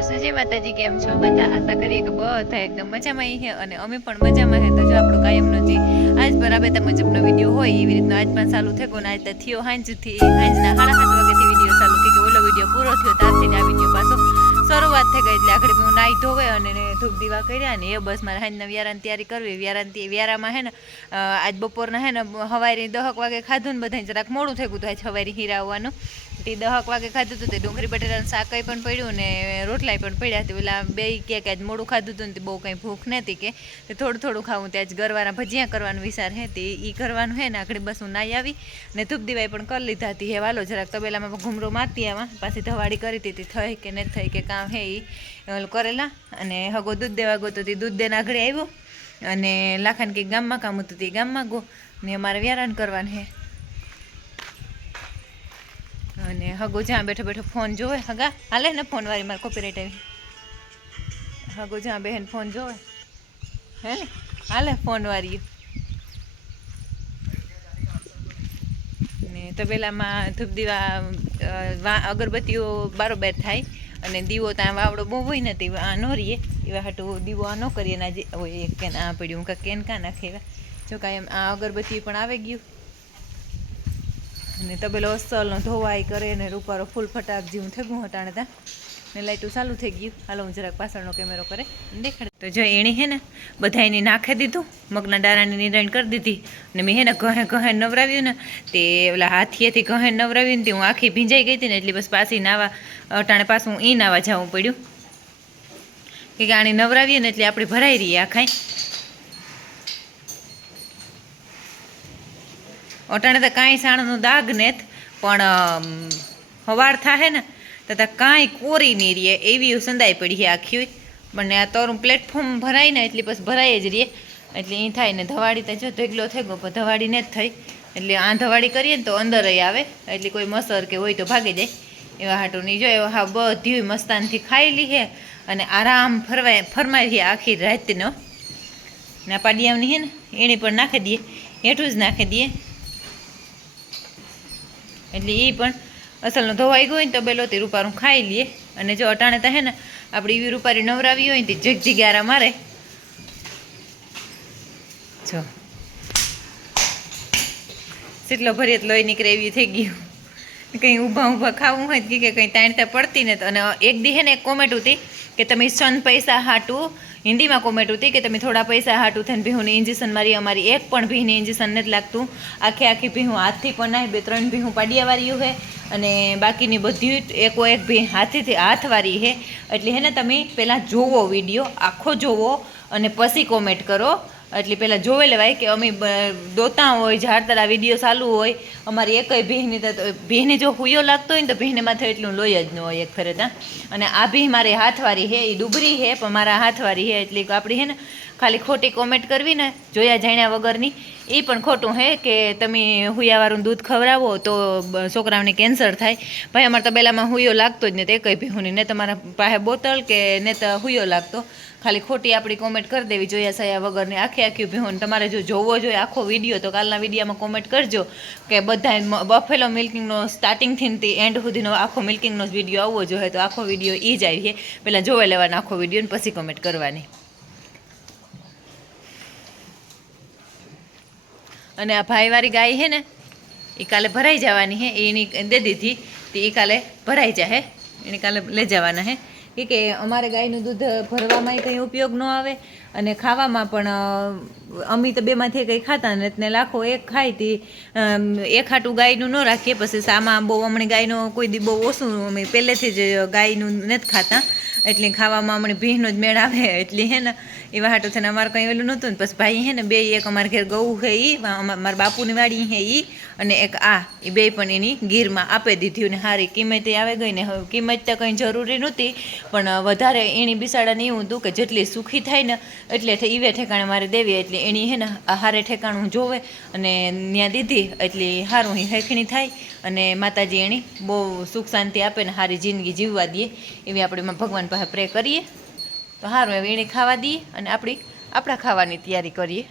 જય માતાજી, કેમ છો? બધા આશા કરીએ કે બધા એકદમ મજામાં છે અને અમે પણ મજામાં છે તો જો આપણો કાયમનો જે આજ બરાબર રાબેતા મુજબનો વીડિયો હોય એવી રીતનો આજ પણ ચાલુ થયો ને આજ તો થયો હાંજથી, હાંજના સાડા સાત વાગ્યાથી વીડિયો ચાલુ થઈ ગયો ઓલો વીડિયો પૂરો થયો, ત્યારથી આ વીડિયો પાછો શરૂઆત થઈ ગઈ એટલે આગળ હું નાહી ધોવે અને ધૂપ દીવા કર્યા ને એ બસ મારે હાંજના વ્યારાની તૈયારી કરવી, વ્યારાની વ્યારામાં હે ને આજ બપોરના હે ને, હવારી દહક વાગે ખાધું ને બધાને જરાક મોડું થઈ ગયું હતું, આજ હવારી હીરા આવવાનું. તે દહક વાગે ખાધું હતું તે ડુંગળી, બટેટાનું શાકાઈ પણ પડ્યું ને રોટલાય પણ પડ્યા હતી. પેલા બે કે આજ મોડું ખાધું હતું ને તે બહુ કંઈ ભૂખ નહોતી કે. તે થોડું થોડું ખાવું તે આજ ગરવાના ભજીયા કરવાનું વિચાર હે તે એ કરવાનું હે ને આગળ બસ હું નાઈ આવી ને ધૂપ દીવાઈ પણ કરી લીધા હતી. હે વાલો જરાક તબેલામાં ઘૂમરો મારતી આમાં પાછી ધવાડી કરી હતી થઈ કે નહીં થઈ કે કામ હે એ કરેલા. અને હગો દૂધ દેવા ગયો તો તે દૂધ દેને આગળ આવ્યો. અને લાખાને કંઈક ગામમાં કામ હતું તે ગામમાં ગો ને અમારે વ્યારાન કરવાનું હે. અને હગો જ્યાં બેઠો બેઠો ફોન જોવે. હગા, હાલે ને ફોન વાળી મારે કોપીરાઇટ આવી. હગો જ્યાં બહેન ફોન જોવે. હે ને? હાલે ફોન વાળી ને તબેલામાં ધૂપ દીવા અગરબત્તીઓ બારોબાર થાય અને દીવો ત્યાં વાવડો બહુ હોય ને તે આ ન રહીએ એવા હાટું દીવો આ ન કરીએ ના જે હોય કેન આ પડ્યું કાં કેન કાં નાખે એવા. જો કાંઈ એમ આ અગરબત્તી પણ આવી ગયું. અને તબેલો અસલનો ધોવાઈ કરે ને રૂપારો ફૂલ ફટાક જેવું થઈ ગયું હટાણે ત્યાં. ને લાઈટું ચાલુ થઈ ગયું. હાલો હું જરાક પાછળનો કેમેરો કરે. દેખાડે. તો જો એણે હે ને બધા એની નાખી દીધું. મગના દારાની નિરાણ કરી દીધી. ને મેં હે ને ઘહે ઘહે નવરાવ્યું ને તે ઓલા હાથીએથી ઘહે નવરાવ્યું ને તે હું આખી ભીંજાઈ ગઈ હતી ને એટલે બસ પાછી નાવા, અટાણે પાછું ઈ નાવા જવું પડ્યું. કે આણી નવરાવીએ ને એટલે આપણે ભરાઈ રહીએ આખાય અટાણે તો કાંઈ સાણનું દાગ નેત, પણ હવાર થાય ને, તો કાંઈ કોરી નહીં રહીએ. એવી સંદાઈ પડી છે આખી પણ આ તારું પ્લેટફોર્મ ભરાય ને એટલે પછી ભરાય જ રહીએ. એટલે એ થાય ને ધવાડી તો જો ઢેગલો થઈ ગયો, પણ ધવાડી જ થઈ. એટલે આ ધવાડી કરીએ ને તો અંદર આવે. એટલે કોઈ મસર કે હોય તો ભાગી જાય. એવા હાટું નહીં જો હા બધી મસ્તાનથી ખાઈ લીએ અને આરામ ફરવાય ફરમાવીએ આખી રાતનો. ના આ પાડિયાની હે ને? એણે પણ નાખી દઈએ હેઠું જ નાખી દઈએ એટલે એ પણ અસલનો ધોવાઈ ગયો હોય ને તો બેલો તે રૂપારું ખાઈ લઈએ અને જો અટાણે તો હે ને આપણે એવી રૂપારી નવરાવી હોય ને તે જગજીગારા મારે. જો. કેટલો ભરીએ લોહી નીકળે એવી થઈ ગયું. કંઈ ઊભા ઊભા ખાવું હોય કે કંઈ તાણતા પડતી ને તો. અને એક દી હે ને એક કોમેન્ટ હતી કે તમે સન પૈસા હાટું હિન્દીમાં કોમેન્ટ હતી કે તમે થોડા પૈસા હાટું થઈને ભીહુંની ઇન્જેક્શન મારી, અમારી એક પણ ભીહને ઇન્જેક્શન નથી લાગતું. આખી આખી ભીહું હાથથી પણ નાય બે ત્રણ ભીહું પાડિયાવાળીયું છે અને બાકીની બધી એકો એક ભી હાથેથી હાથવાળી છે. એટલે હે ને તમે પહેલાં જોવો વીડિયો, આખો જોવો અને પછી કોમેન્ટ કરો. એટલે પહેલાં જોવે લેવાય કે અમે દોતા હોય ઝાડતરા વીડિયો ચાલુ હોય, અમારી એકય ભીહને તો ભીહને જો હુયો લાગતો હોય ને તો ભીહને માથે એટલું લોહી જ ન હોય એક ફેરે ત્યાં. અને આ ભીહ મારી હાથવાળી છે એ ડુબરી છે પણ મારા હાથવાળી છે એટલે આપણી હે ને, ખાલી ખોટી કોમેન્ટ કરવી ને, જોયા જાણ્યા વગરની એ પણ ખોટું હે કે તમે હુયાવાળું દૂધ ખવડાવો તો છોકરાઓને કેન્સર થાય. ભાઈ, અમારે તબેલામાં હુયો લાગતો જ ને તે એકય ભીહુની ને તમારા પાસે બોતલ કે ને તો હુયો લાગતો. ખાલી ખોટી આપણી કોમેન્ટ કરી દેવી જોયા સયા વગરની. આખી આખી ભીહોન તમારે જો જોવો જોઈએ આખો વીડિયો, તો કાલના વિડીયોમાં કોમેન્ટ કરજો કે બધા બફેલો મિલ્કિંગનો સ્ટાર્ટિંગથી એન્ડ સુધીનો આખો મિલ્કિંગનો જ વીડિયો આવવો જોઈએ, તો આખો વીડિયો એ જ આવીએ. પહેલાં જોવા લેવાનો આખો વીડિયો ને પછી કોમેન્ટ કરવાની. અને આ ભાઈવાળી ગાય છે ને એ કાલે ભરાઈ જવાની હે એની દે દીધી, તે એ કાલે ભરાઈ જાય એને કાલે લઈ જવાના હે. કે કે અમારે ગાયનું દૂધ ભરવામાં કંઈ ઉપયોગ ન આવે અને ખાવામાં પણ અમે તો બેમાંથી કંઈ ખાતા ને ને લાખો એક ખાય તી એક હાટું ગાયનું ન રાખીએ, પછી સામા બહુ હમણાં ગાયનો કોઈ દી બહુ ઓછું અમે પહેલેથી જ ગાયનું નથી ખાતા. એટલે ખાવામાં હમણાં ભીહનો જ મેળ આવે, એટલે હે ને એવા હાટું થઈને અમારે કંઈ ઓલું નહોતું ને, પછી ભાઈ હે ને, બે, એક અમારા ઘેર ગૌ હે એ મારા બાપુની વાડી હે એ અને એક આ, એ બે પણ એની ગીરમાં આપી દીધી અને સારી કિંમતે આવે ગઈ ને, હવે કિંમત તો કંઈ જરૂરી નહોતી, પણ વધારે એની બિસાડાને એવું હતું કે જેટલી સુખી થાય ને, એટલે ઈવે ઠેકાણે મારે દેવી, એટલે એની હે ને હારે ઠેકાણું જોવે, અને ત્યાં દીધી, એટલે સારું એ હેખણી થાય, અને માતાજી એની બહુ સુખ શાંતિ આપે ને સારી જિંદગી જીવવા દઈએ એવી આપણે એમાં ભગવાન પાસે પ્રે કરીએ. તો સારું હવે એને ખાવા દઈએ અને આપણી આપણા ખાવાની તૈયારી કરીએ.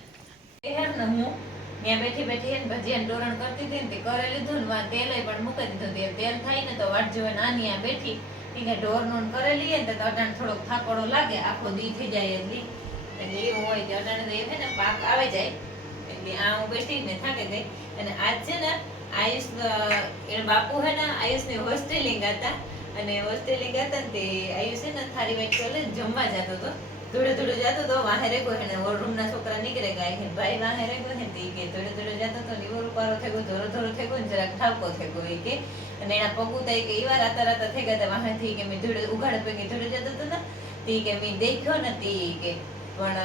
ત્યાં બેઠી બેઠી હે ને ભજીયાનું તોરણ કરતી હતી ને તે કરે લીધું ને તેલ પણ મૂકી દીધું તે તેલ થાય ને તો વાટ જોવે નાની આ બેઠી. કે ઢોરનું કરેલી ને તો અટાણે થોડોક થાકોડો લાગે. આખો દી થઈ જાય એટલી. એટલે એવું હોય કે અટાણે એ છે ને પાક આવે જાય. એટલે આ હું બેઠી ને થાકે અને આજ છે ને આયુષ અ, બાપુ હે ને આયુષની હોસ્ટેલિંગ હતા. અને હોસ્ટેલિંગ હતા ને તે આયુ છે ને થાળી વાઈટ ચોલે જમવા જતો હતો ધોડે ધોડે જતો હતો વાહે રેગો હે ને રૂમ ના છોકરા નીકળે ગયા કે ભાઈ વાહેરે હે ને તે કે ધોડે ધોડે જતો હતો લીવર ઉપારો થઈ ગયો ધોરો ધોરો થઈ ગયો ને જરાક ઠાકો થઈ ગયો કે. અને એના પગ ઉતારી કે એવા રાતા રાતા થઈ ગયા વાહે થી કે મેં ધોડે ઉઘાડ પગે ધોડે જતો હતો ને તે કે મેં દેખ્યો ને તે કે. પણ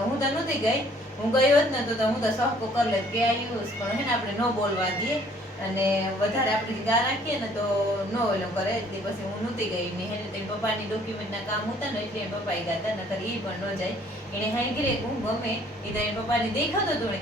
હું તો નહોતી ગઈ. હું ગયો જ નતો તો હું તો સહકો કરી લે કે આયુષ પણ હે ને આપણે ન બોલવા દઈએ. અને વધારે આપણે ગા રાખીએ ને તો ન ઓલો કરે. એટલે પછી હું નહોતી ગઈ. ને હે તે પપ્પાની ડોક્યુમેન્ટના કામ હતા ને એટલે એના પપ્પા ગયા હતા, નકર એ પણ ન જાય. એને હાઈ હું ગમે એ તો એને પપ્પાને દેખાતો હતો ને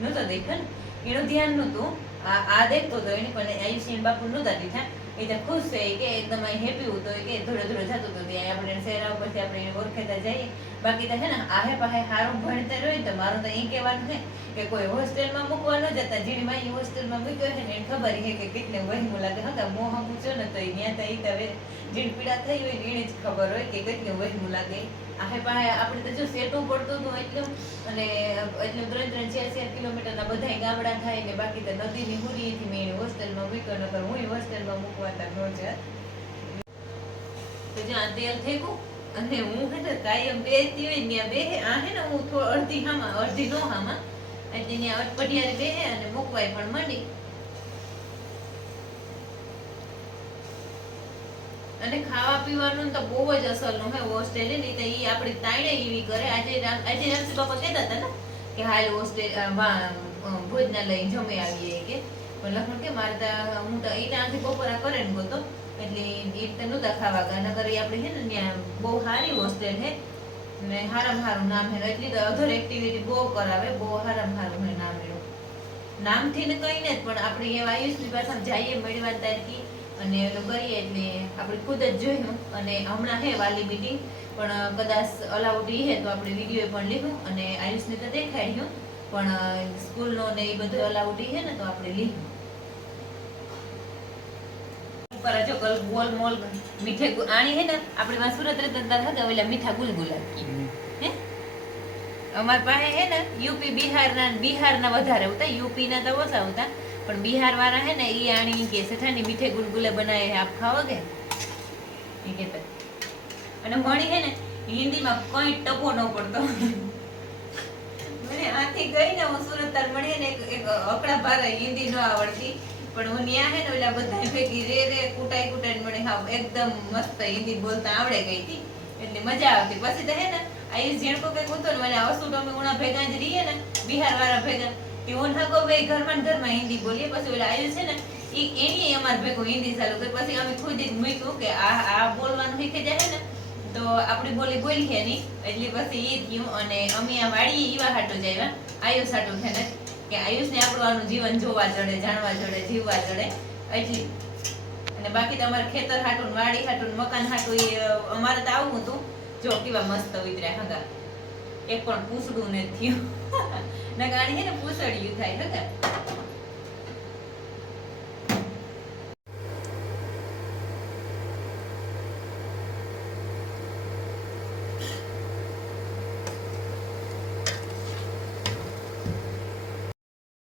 નહોતો દેખો ને એનું ધ્યાન નહોતું. આ આ દેખતો હતો એને પણ આયુષ્યન બાપુ નહોતા દીધા. એ ખુશ થઈ કે એકદમ હેપી હતો કે ધોડે ધોડે જતો હતો. ત્યાં આપણે શહેરા ઉપરથી આપણે ઓળખેતા જઈએ. બાકી તો છે ને, આહે પાહે હારું ભણતર હોય તો મારું તો એ કહેવાનું છે કે કોઈ હોસ્ટેલમાં મૂકવા ન જતા. જેની માં હોસ્ટેલમાં મૂક્યો છે ને, એને ખબર છે કે કેટલે વહેમું લાગે હતા મોહ પૂછો ને તો ત્યાં તો એ તવે જીણ પીડા થઈ હોય એને જ ખબર હોય કે કેટલી વહેમું લાગે આહે પાહે આપણે તો જો સેટું પડતું હતું એટલું અને એટલું ત્રણ ત્રણ ચાર ચાર કિલોમીટરના બધા ગામડા થાય ને બાકી તો નદીની હુરીથી મેં હોસ્ટેલમાં મૂક્યો, નકર હું હોસ્ટેલમાં મૂકવા તા ન જાત તો જ્યાં તેલ ફેંકું, અને હું હે ને કાયમ બેસતી હોય ત્યાં બેહે, આ હે ને હું અડધી હામાં, અડધી નો હામાં, એટલે ત્યાં અટપટિયારે બેહે અને મૂકવાય પણ મંડી. અને ખાવા પીવાનું તો બહુ જ અસરનું હે હોસ્ટેલની તો ઈ આપણી તાણે એવી કરે. આજે આજે રામસી બાપા કહેતા હતા ને, કે હાલ હોસ્ટેલ ભોજનાલય જમી આવીએ કે. પણ લખણ કે મારે તો, હું તો ઈ ત્યાંથી બપોરા કરે ને ગયો તો એટલે ઈ તો નહોતા ખાવા ગયા નગર ઈ આપણે હે ને, ત્યાં બહુ સારી હોસ્ટેલ હે. ને હારામાં હારું નામ હે, એટલી તો અધર એક્ટિવિટી બહુ કરાવે, બહુ હારામ હારું હે નામ એનું. નામથી ને કઈ ને પણ આપણે એ આયુષની પાસે જઈએ મળવા તારીખી અને એનું કરીએ એટલે આપણે ખુદ જ જોયું અને હમણાં હે વાલી મીટિંગ પણ કદાચ અલાઉડ હે તો આપણે વીડિયો પણ લીધું. અને આયુષને તો દેખાડ્યું. પણ સ્કૂલનો ને એ બધું અલાઉડ હે ને તો આપણે લીધું. ઉપર જો ગોલ મોલ મીઠે આણી હે ને આપણે માં સુરત રહેતા હતા હતા ઓલા મીઠા ગુલગુલા. હે? અમાર પાસે હે ને યુપી બિહારના બિહારના વધારે આવતા યુપી ના તો ઓછા આવતા. પણ બિહાર વાળા હે ને એ આણી કે સેઠાની મીઠે ગુલગુલે બનાવે હે, આપ ખાવો કે? કહેતા અને મણી હે ને હિન્દીમાં કઈ ટપો ન પડતો. મને આથી ગઈ ને હું સુરત તાર મળી ને એક અકડા ભારે હિન્દી ન આવડતી. પણ હું ન્યા હે ને, ઓલા બધા ભેગી રે રે, કુટાઈ કુટાઈ મને હા એકદમ મસ્ત હિન્દી બોલતા આવડે ગઈ હતી એટલે મજા આવતી. પછી તો હે ને, આ જેણકો કંઈક હતો ને, મને અસુ અમે ઉણા ભેગા જ રહીએ ને બિહાર વાળા ભેગા. તે હું નાગો ભાઈ ઘરમાં ઘરમાં હિન્દી બોલીએ, પછી ઓલા આયુષ છે ને, ઈ એની અમાર ભેગું હિન્દી ચાલુ કરી પછી અમે ખુદ જ મૂક્યું કે આ આ બોલવાનું શીખી જાય ને, તો આપણી બોલી બોલી છે એટલે પછી એ થયું અને અમે આ વાડીએ ઈવા હાટો જાય આયુષ હાટો છે ને, કે આયુષને આપણું આનું જીવન જોવા જડે, જાણવા જડે, જીવવા જડે. એટલી, અને બાકી તો અમારે ખેતર હાટું વાડી હાટું મકાન હાટું એ અમારે તો આવું હતું. જો કેવા મસ્ત ઉતર્યા હગા. એક પણ પૂછડું ને થયું. છે ને પૂછડ્યું થાય હગા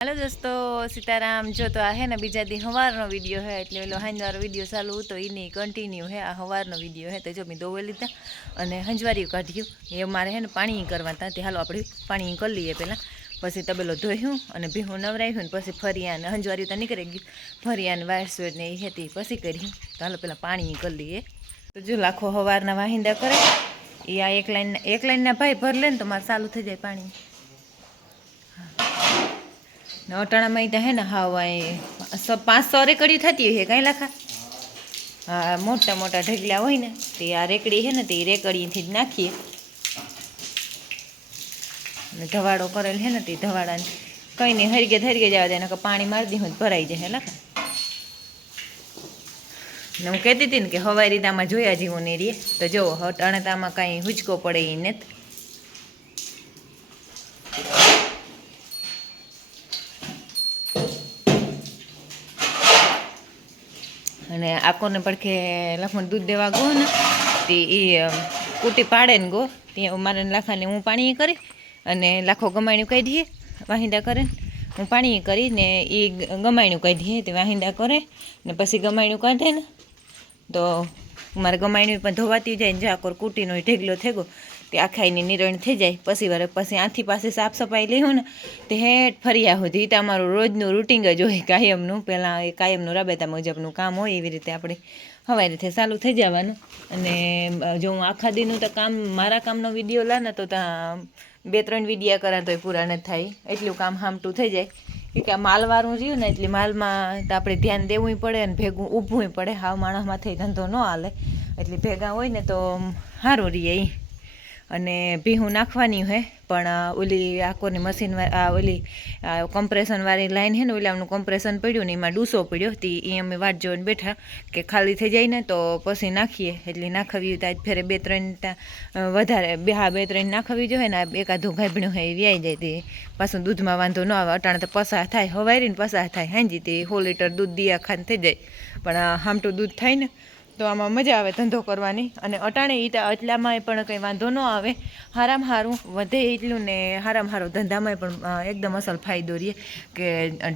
હાલો દોસ્તો, સીતારામ. જો તો આ હે ને બીજા દી સવારનો વીડિયો હે, એટલે પેલો હાંજવારો વીડિયો ચાલુ હતો એની કન્ટિન્યુ હે, આ હવારનો વીડિયો હે. તો જો મેં દોવે લીધા અને હંજવારી કાઢ્યું. એ મારે હે ને પાણી કરવા હતા, તે હાલો આપણે પાણી કરી લઈએ પહેલાં. પછી તબેલો ધોયું અને ભીહું નવરાવ્યું ને પછી ફરિયા ને હંજવારી તો નીકળી ગયું ફરિયાને ને વારસોડ ને એ હતી. પછી કર્યું તો હાલો પહેલાં પાણી કરી લઈએ તો જો લાખો સવારના વાહિંદા કરે. એ આ એક લાઈન એક લાઈનના ભાઈ ભર લે ને તો મારે ચાલુ થઈ જાય પાણી. ને અટાણામાં ત્યાં હે ને હાવ પાંચ સો રેકડી થતી હોય કાંઈ લાખા. હા મોટા મોટા ઢગલા હોય ને. તે આ રેકડી છે ને તે રેકડીથી જ નાખીએ. ને ધવાડો કરેલ છે ને તે ધવાડાને કંઈ નહીં, હરગે ધરગે જવા દે કે પાણી મારી દીધું ભરાઈ જાય લખા ને હું કહેતી હતી ને કે હવાઈ રીતામાં જોયા જેવું ને રીએ તો જો અણતામાં તામાં કાંઈ હુચકો પડે એ ને અને અને આકોને પડખે લખમણ દૂધ દેવા ગો ને, તે એ કૂટી પાડે ને ગો, ત્યાં મારે લખાને હું પાણી કરી. અને લાખો ગમાણ્યું કહી દઈએ, વાહિંદા કરે. હું પાણી કરીને એ ગમાણ્યું કહી દઈએ, તે વાહિંદા કરે ને પછી ગમાણ્યું કાઢે ને. તો મારે ગમાણ્યું પણ ધોવાતી જાય ને જાકોર કૂટીનો ઢેગલો થેગો તે આખાઈની નિરણ થઈ જાય. પછી વારે પછી આથી પાસે સાફ સફાઈ લેવું ને, તે હેઠ ફર્યા સુધી તે અમારું રોજનું રૂટિંગ જ હોય કાયમનું. પહેલાં એ કાયમનું રાબેતા મુજબનું કામ હોય એવી રીતે આપણે હવાઈ રીતે ચાલુ થઈ જવાનું. અને જો હું આખા દીનું તો કામ, મારા કામનો વીડિયો લા ને તો ત્યાં બે ત્રણ વિડીયા કરા તોય પૂરા નથી થાય. એટલું કામ હામટું થઈ જાય. કે આ માલવાળું રહ્યું ને એટલે માલમાં તો આપણે ધ્યાન દેવું પડે અને ભેગું ઊભવું પડે. હાવ માણસમાંથી ધંધો ન હાલે. એટલે ભેગા હોય ને તો સારું રહીએ ઈ. અને ભીહું નાખવાની હોય પણ ઓલી આકોની મશીન આ ઓલી કમ્પ્રેશનવાળી લાઈન હે ને ઓલાનું કમ્પ્રેશન પડ્યું ને, એમાં ડૂસો પડ્યો. તે એ અમે વાટ જોઈને બેઠા કે ખાલી થઈ જાય ને, તો પછી નાખીએ. એટલે નાખવી તો આજ ફેરે બે ત્રણ વધારે, બે, હા, બે ત્રણ નાખવી જોઈએ ને એકાદું ગાભણું હોય એ વ્યાઈ જાય તે. પાછું દૂધમાં વાંધો ન આવે, અટાણે તો પસાર થાય હવાયરીને પસાર થાય. હાંજી તે હો લીટર દૂધ દિયા ખાન થઈ જાય. પણ હામટું દૂધ થાય ને તો આમાં મજા આવે ધંધો કરવાની. અને અટાણે ઈટા એટલામાં પણ કંઈ વાંધો ન આવે. હારામ હારું વધે એટલું ને હારામ હારો ધંધામાં પણ એકદમ અસલ ફાયદો રહે. કે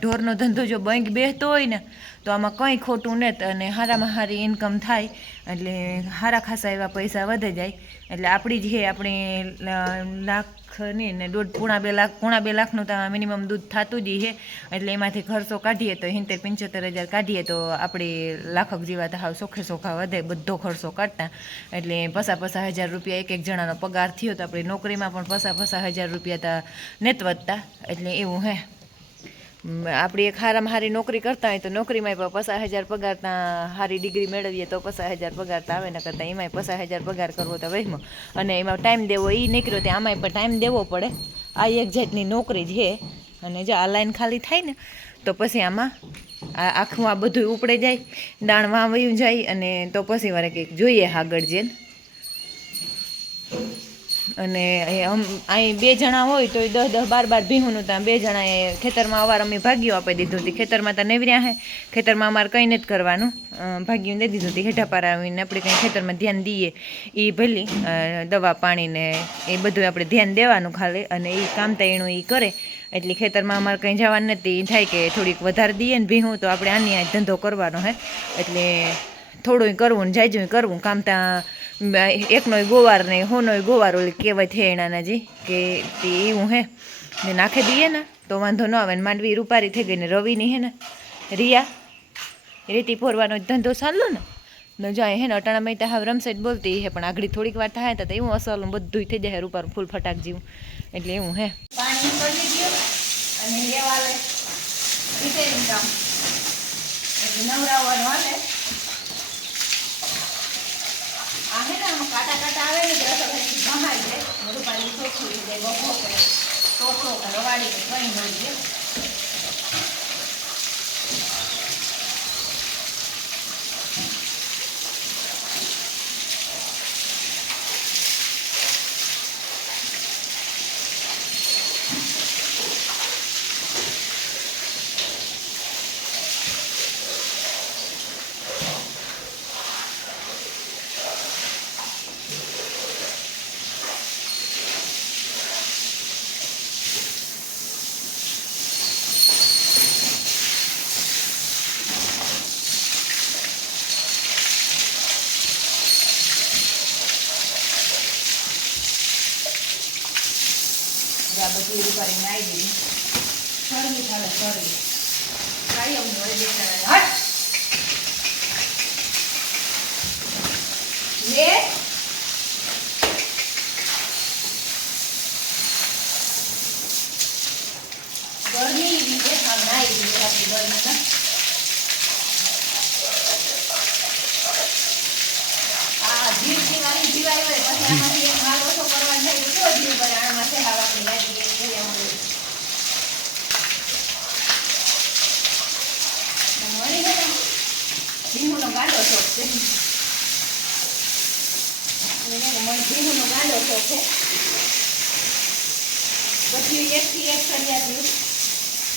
ઢોરનો ધંધો જો બેંક બેસતો હોય ને, તો આમાં કંઈ ખોટું નહીં અને હારામાં હારી ઇન્કમ થાય, એટલે હારા ખાસા એવા પૈસા વધે જાય. એટલે આપણી જ આપણી લાખ નહીં ને દોઢ પૂણા બે લાખ, પૂણા બે લાખનું તો મિનિમમ દૂધ થતું જ હે એટલે એમાંથી ખર્ચો કાઢીએ તો સિત્તેર, પંચોતેર હજાર કાઢીએ તો આપણી લાખક જેવા તો હાવ સોખે સોખા વધે, બધો ખર્ચો કાઢતા. એટલે પસા પસા હજાર રૂપિયા એક એક જણાનો પગાર થયો તો આપણી નોકરીમાં પણ પસા પસા હજાર રૂપિયા તા નેત વધતા એટલે એવું હે. આપણી એક હારામાં હારી નોકરી કરતા હોય તો નોકરીમાં પણ પચાસ હજાર પગાર ત્યાં સારી ડિગ્રી મેળવીએ તો પચાસ હજાર પગાર તો આવે ને કરતાં એમાંય પચાસ હજાર પગાર કરવો તો વહેમો. અને એમાં ટાઈમ દેવો એ નીકળ્યો તે આમાંય પણ ટાઈમ દેવો પડે. આ એક જાતની નોકરી છે અને જો આ લાઈન ખાલી થાય ને, તો પછી આમાં આ આખું આ બધું ઉપડે જાય દાણ વાવયું જાય, અને તો પછી મારે કંઈક જોઈએ આગળ જઈને અને અહીં બે જણા હોય તો એ દસ દસ બાર બાર ભીહુંનું ત્યાં બે જણાએ ખેતરમાં અવાર અમે ભાગ્યું આપી દીધું હતી. ખેતરમાં તો નેવર્યા હે, ખેતરમાં અમારે કંઈ નથી કરવાનું. ભાગ્યું દઈ દીધું હતી હેઠા પાર આવીને આપણે કંઈ ખેતરમાં ધ્યાન દઈએ. એ ભલી દવા પાણીને એ બધું આપણે ધ્યાન દેવાનું ખાલી અને એ કામ તો એનું એ કરે. એટલે ખેતરમાં અમારે કંઈ જવાનું નથી. એ થાય કે થોડીક વધારે દઈએ ને ભીહું તો આપણે આની આ ધંધો કરવાનો હે. એટલે થોડું કરવું ને જાજું કરવું. કામ ત્યાં એકનોય ગોવાર ને હોનોય ગોવાર ઓલી કહેવાય છે એનાના જે, કે તે એવું હે. ને નાખી દઈએ ને, તો વાંધો ન આવે. ને માંડવી રૂપારી થઈ ગઈ ને રવિની હે ને, રિયા રેતી ફોરવાનો ધંધો ચાલલો ને. ન જાય હે ને અટાણા મેં તો હાવ રમસેટ બોલતી હે, પણ આગળ થોડીક વાર થાય તો એવું અસલ બધું થઈ જાય રૂપાર ફૂલ ફટાક જેવું. એટલે એવું હે. નવરાવવાનું હાલે આ હે ને આમાં કાંટા આવે ને હજી બહાર જાય. પાણી ચોખ્ખું થઈ જાય બહો કરે, ચોખ્ખો કે વાળી કંઈ ન જાય આ બધી રૂપારીને આવી ગઈ સરવી થાલે સરવી કાયમ હોય બેસાડા હટ લે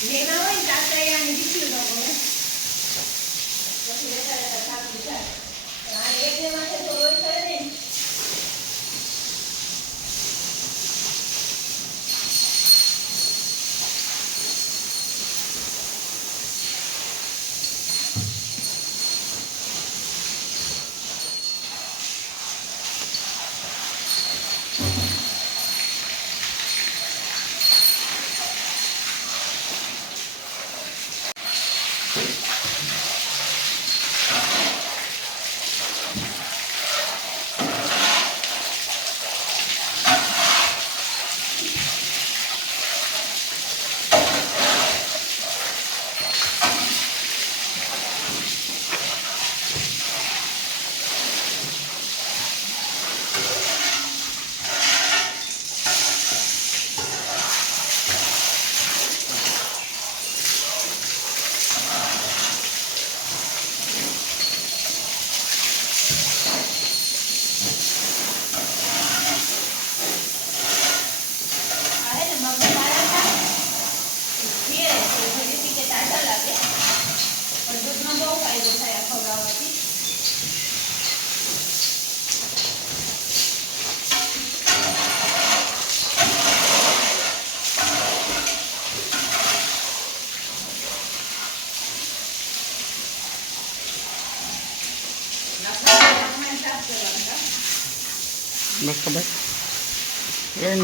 લેવા હોય તાતા એ આની દીકરી નો પછી રહેતા રહેતા થાકી જાય આ એક લેવા છે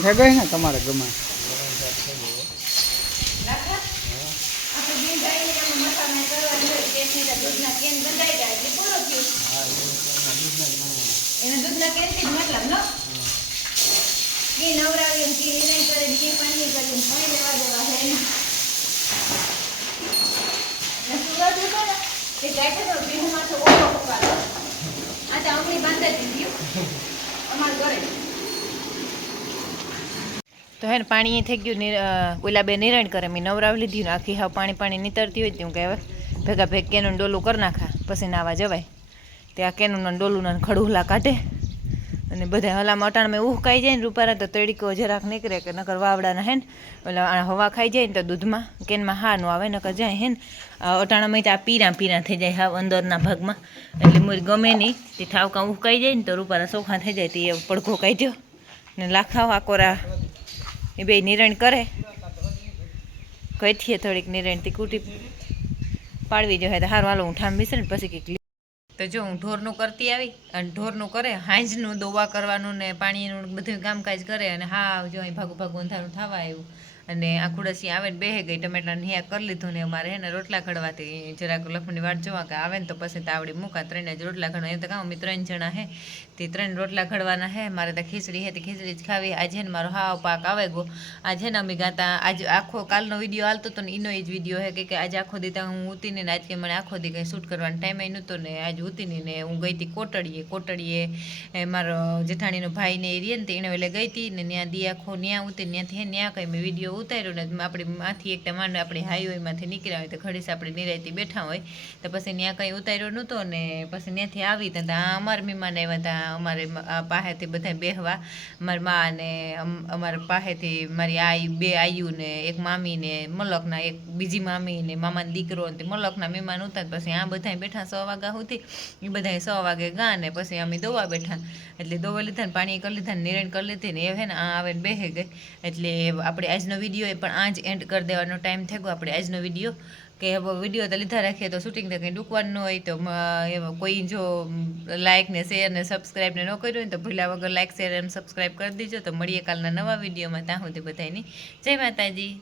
થઈ ગઈ ને તમારે ગમે. એને દૂધના કેનથી જ મતલબ નો કી નવરાવી ને કી નિર્ણય કરે કી પાણી કરીને પાણી લેવા દેવા છે એને સુરત હતો ને તો ભીહુમાં તો ઓછો પકવાતો આ તો આંગળી બાંધાતી ગયું અમાર ઘરે તો હે ને, પાણી થઈ ગયું ઓલા બે નિરણ કરે, મેં નવરાવી લીધી ને, આખી હાવ પાણી પાણી નીતરતી હોય ત્યાં કહેવાય. ભેગા ભેગ કેનું ડોલું કરી નાખા, પછી નાવા જવાય. તે આ કેનું ડોલું ખડુલા કાઢે. અને બધા હલામાં અટાણમાં ઉહકાઈ જાય ને રૂપારા તો તડીકો જરાક નીકળે કે નકર વાવડાના હે ને, ઓલા હવા ખાઈ જાય ને તો દૂધમાં, કેનમાં હા નું આવે, નકર જાય હે ને. અટાણામાં ત્યાં પીરા પીરા થઈ જાય હાવ અંદરના ભાગમાં. એટલે મુરી ગમે નહીં, તે ઠાવકા ઉહકાઈ જાય ને તો રૂપારા સોખા થઈ જાય, તે પડઘો કાઢ્યો. ને લાખાવ આકોરા એ બે નિરણ કરે. કહીએ થોડીક નિરણથી કૂટી પાડવી જોઈએ તો હારું. હાલો હું ઠામ બેસે ને પછી કંઈક તો જો હું ઢોરનું કરતી આવી અને ઢોરનું કરે, હાંજનું દોવા કરવાનું ને પાણીનું બધું કામકાજ કરે અને હા જો અહીં ભાગું ભાગું અંધારું થવા આવ્યું. અને આ ખુડસી આવે ને બેહે ગઈ ટમેટા હિયા કરી લીધું ને અમારે હે ને રોટલા ખડવાથી જરાક લખમની વાટ જોવા કે આવે ને તો પછી તાવડી મૂકા. ત્રણે જ રોટલા ખડવા એ તો કામ અમે ત્રણ જણા હે. તે ત્રણ રોટલા ખડવાના હે. મારે તો ખીચડી હે, તે ખીચડી જ ખાવી. આજે ને મારો હાવ પાક આવે ગો. આજે ને અમે ગાતા, આજ આખો કાલનો વીડિયો હાલતો હતો ને એનો એ જ વીડિયો હે કે કે આજે આખો દીતા હું ઉતીને ને આજે મને આખો દી કંઈ શૂટ કરવાનો ટાઈમ એ નહોતો ને આજ ઉતીને ને હું ગઈ હતી કોટડીએ. કોટડીએ મારો જેઠાણીનો ભાઈને એ રીએ ને તે એને વેલે ગઈ હતી ને ત્યાં દી આખો ન્યા ઉતરી ત્યાંથી ન્યા કંઈ મેં વીડિયો ઉતાર્યો ને આપણી માંથી એક માંડ આપણી હાઈવેમાંથી નીકળ્યા હોય તો ઘડીસ આપણે નિરાયતી બેઠા હોય, તો પછી ત્યાં કંઈ ઉતાર્યો નહોતો ને પછી ત્યાંથી આવી ત્યાં ત્યાં અમારા મહેમાન આવ્યા હતા અમારે પાસેથી બધા બેહવા. મારી મા ને અમ- અમારા પાસેથી મારી આઈ બે આયુ ને એક મામી ને મલકના એક બીજી મામી ને મામાનો દીકરો ને મલકના મહેમાન ઉતા પછી આ બધા બેઠા સો વાગ્યા સુધી એ બધા સો વાગે ગા ને પછી અમે દોવા બેઠા. એટલે દોવા લીધા ને પાણી કરી લીધા ને નિરણ કરી લીધી ને એ હે ને આ આવે ને બેહે ગઈ. એટલે આપણે આજનો વીડિયો એ પણ આ જ એન્ડ કરી દેવાનો ટાઈમ થઈ ગયો. આપણે આજનો વીડિયો કે વીડિયો તો લીધા રાખીએ તો શૂટિંગ તો કંઈ ડૂકવાનું હોય તો કોઈ જો લાઇક ને શેર ને સબસ્ક્રાઈબ ને ન કર્યું હોય તો ભૂલા વગર લાઇક શેર અને સબસ્ક્રાઈબ કરી દીજો. તો મળીએ કાલના નવા વિડીયોમાં. ત્યાં સુધી બધાની જય માતાજી.